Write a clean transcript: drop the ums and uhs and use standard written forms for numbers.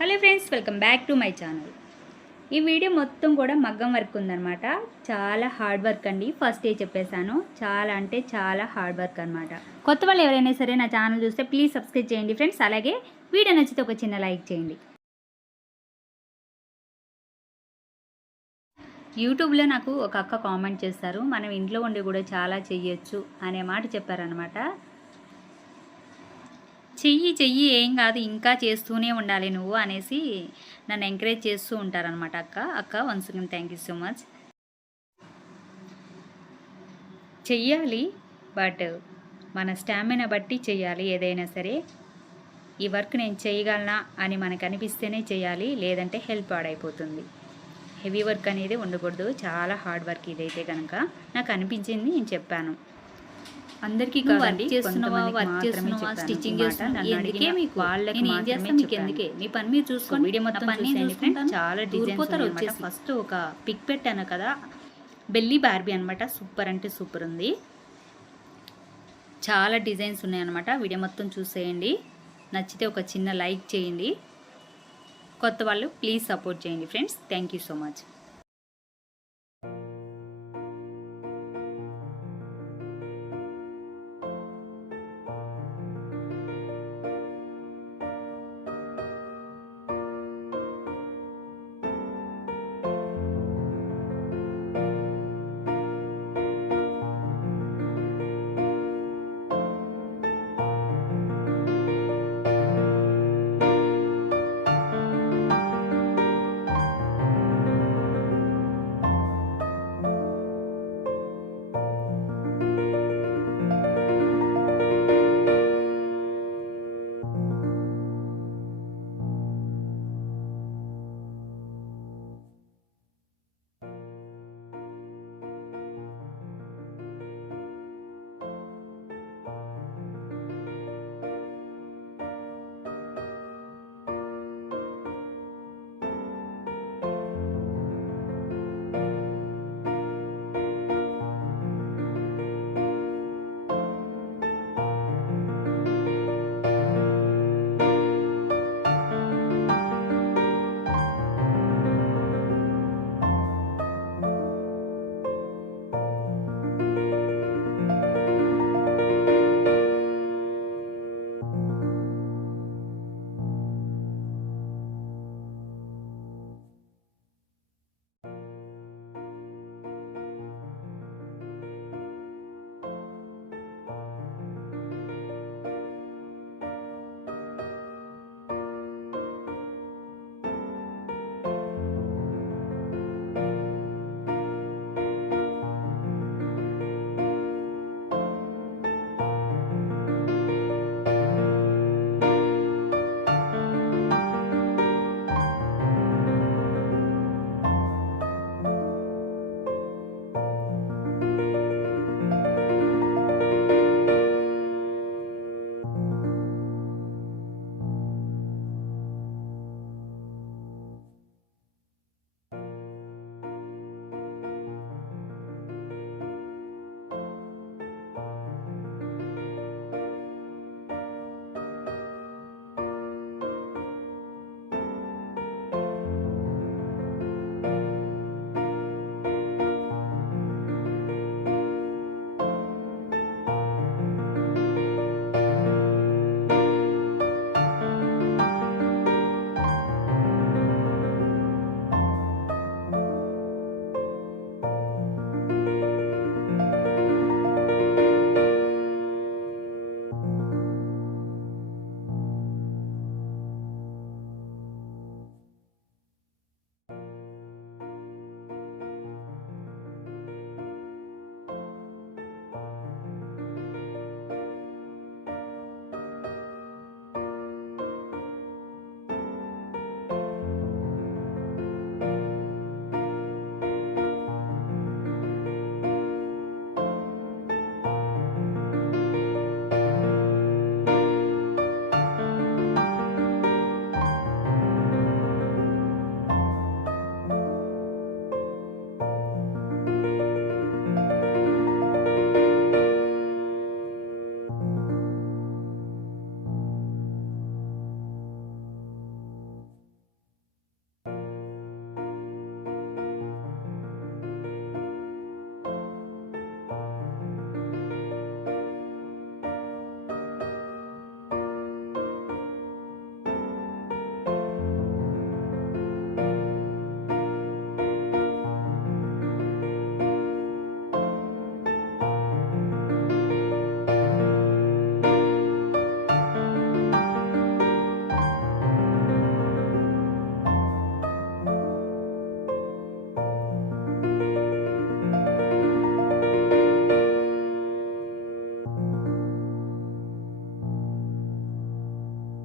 Hello friends, welcome back to my channel. ఈ video మొత్తం కూడా మగ్గం వర్క్ ఉందన్నమాట. చాలా హార్డ్ వర్క్ అండి. ఫస్ట్ చెప్పేశాను, చాలా అంటే చాలా హార్డ్ వర్క్ అనమాట. కొత్త వాళ్ళు ఎవరైనా సరే నా ఛానల్ చూస్తే ప్లీజ్ సబ్స్క్రైబ్ చేయండి ఫ్రెండ్స్. అలాగే వీడియో నచ్చితే ఒక చిన్న లైక్ చేయండి. యూట్యూబ్లో నాకు ఒక అక్క కామెంట్ చేస్తారు, మనం ఇంట్లో ఉండి కూడా చాలా చెయ్యొచ్చు అనే మాట చెప్పారనమాట. చెయ్యి ఏం కాదు, ఇంకా చేస్తూనే ఉండాలి నువ్వు అనేసి నన్ను ఎంకరేజ్ చేస్తూ ఉంటారనమాట. అక్క once again thank you so much. చెయ్యాలి, బట్ మన స్టామినా బట్టి చెయ్యాలి ఏదైనా సరే. ఈ వర్క్ నేను చేయగలనా అని మనకు అనిపిస్తేనే చేయాలి, లేదంటే హెల్ప్ పాడైపోతుంది. హెవీ వర్క్ అనేది ఉండకూడదు, చాలా హార్డ్ వర్క్ ఇదైతే కనుక నాకు అనిపించింది, నేను చెప్పాను. అందరికీ వర్క్ చేస్తున్నావా, స్టిచ్చింగ్ చేస్తున్నా మీకు వాళ్ళకి నేను ఏం చేస్తాను, మీకు ఎందుకే మీ పని మీరు చూసుకొని వీడియో మొత్తం పని చూసుకుంటాను. చాలా డిజైన్స్ వచ్చేసి ఫస్ట్ ఒక పిక్ పెట్టాను కదా, బెల్లీ బార్బీ అనమాట. సూపర్ అంటే సూపర్ ఉంది, చాలా డిజైన్స్ ఉన్నాయన్నమాట. వీడియో మొత్తం చూసేయండి, నచ్చితే ఒక చిన్న లైక్ చేయండి. కొత్త వాళ్ళు ప్లీజ్ సపోర్ట్ చేయండి friends. Thank you so much.